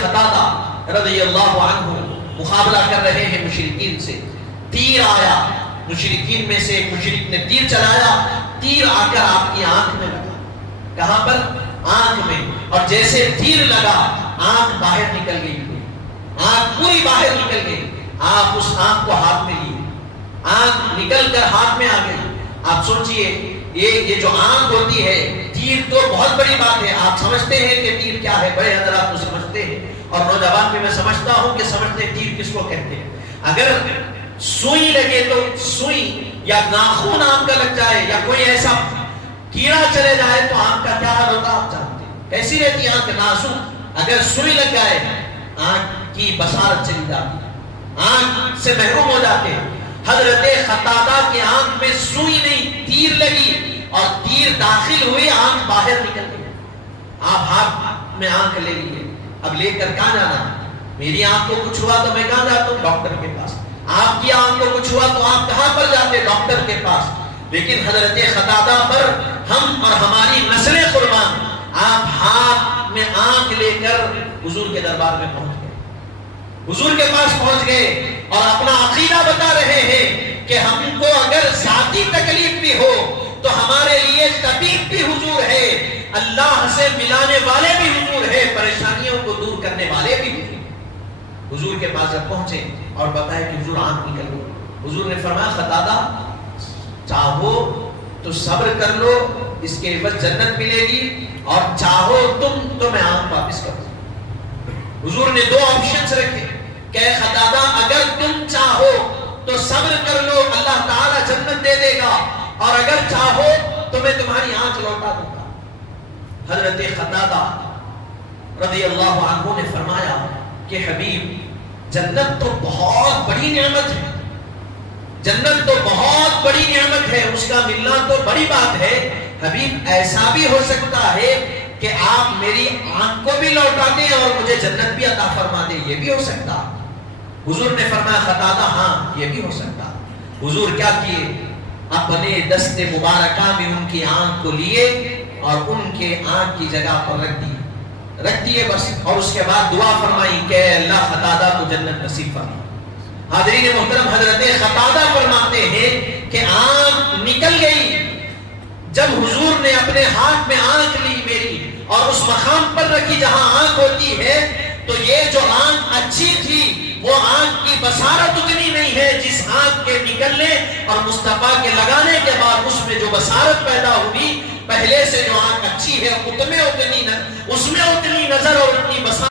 قتادہ رضی اللہ عنہ مقابلہ کر رہے ہیں مشرکین سے، تیر آیا، مشرکین میں سے ایک مشرک نے تیر چلایا، تیر آ کر آپ کی آنکھ میں لگا۔ کہاں پر؟ آنکھ میں۔ اور جیسے تیر لگا آنکھ باہر نکل گئی، آنکھ پوری باہر نکل گئی۔ آپ اس آنکھ کو ہاتھ میں لیے، آنکھ نکل کر ہاتھ میں آ گئی۔ آپ سوچئے یہ جو آنکھ ہوتی ہے، تیر تو بہت بڑی بات ہے، آپ سمجھتے ہیں کہ تیر کیا ہے، بڑے حضرات کو سمجھتے ہیں، اور نوجوان میں سمجھتا ہوں کہ سمجھتے ہیں تیر کس کو کہتے ہیں۔ اگر سوئی لگے تو سوئی یا ناخن آنکھ کا لگ جائے یا کوئی ایسا کیڑا چلے جائے تو آنکھ کا کیا حال ہوتا آپ جانتے ہیں، کیسی رہتی ہے آنکھ نازک۔ اگر سوئی لگ جائے آنکھ کی بصارت چلی جاتی، آنکھ سے محروم ہو جاتے۔ حضرت قتادہ کی آنکھ میں سوئی نہیں تیر لگی، اور تیر داخل ہوئی، آنکھ باہر نکل گئی۔ آپ ہاتھ میں آنکھ لے لیے، اب لے کر کہاں جانا؟ میری آنکھ کو کچھ ہوا تو میں کہاں جاتا ہوں؟ ڈاکٹر کے پاس۔ آپ کی آنکھ کو کچھ ہوا تو آپ کہاں پر جاتے؟ ڈاکٹر کے پاس۔ لیکن حضرت قتادہ پر ہم اور ہماری نسلیں قربان، آپ ہاتھ میں آنکھ لے کر حضور کے دربار میں پہنچ گئے، حضور کے پاس پہنچ گئے، اور اپنا عقیدہ بتا رہے ہیں کہ ہم کو اگر ذاتی تکلیف بھی ہو تو ہمارے لیے طبیب بھی حضور ہے، اللہ سے ملانے والے بھی حضور ہے، پریشانیوں کو دور کرنے والے بھی حضور۔ حضور کے پاس جب پہنچے اور بتایا کہ حضور آنکھ نکل گئی، حضور نے فرمایا قتادہ چاہو تو صبر کر لو، اس کے عوض جنت ملے گی، اور چاہو تم تو میں آنکھ واپس کر دوں۔ حضور نے دو آپشنز رکھے کہ قتادہ اگر تم چاہو تو صبر کر لو، اللہ تعالیٰ جنت دے دے گا، اور اگر چاہو تو میں تمہاری آنکھ لوٹا دوں گا۔ حضرت قتادہ رضی اللہ عنہ نے فرمایا کہ حبیب جنت تو بہت بڑی نعمت ہے، جنت تو بہت بڑی نعمت ہے، اس کا ملنا تو بڑی بات ہے، حبیب ایسا بھی ہو سکتا ہے کہ آپ میری آنکھ کو بھی لوٹا دیں اور مجھے جنت بھی عطا فرما دیں، یہ بھی ہو سکتا۔ حضور نے فرمایا قتادہ ہاں یہ بھی ہو سکتا۔ حضور کیا کیے؟ اپنے دست مبارکہ میں ان کی آنکھ کو لیے اور ان کے آنکھ کی جگہ پر رکھ دیے بس، اور اس کے بعد دعا فرمائی کہ اللہ قتادہ کو جنت نصیب فرما۔ حاضرین محترم، حضرت قتادہ فرماتے ہیں کہ آنکھ نکل گئی، جب حضور نے اپنے ہاتھ میں آنکھ لی میری اور اس مقام پر رکھی جہاں آنکھ ہوتی ہے، تو یہ جو آنکھ اچھی تھی وہ آنکھ کی بصارت اتنی نہیں ہے جس آنکھ کے نکلنے اور مصطفیٰ کے لگانے کے بعد اس میں جو بصارت پیدا ہوئی، پہلے سے جو آنکھ اچھی ہے اس میں اتنی نظر اور اتنی بصارت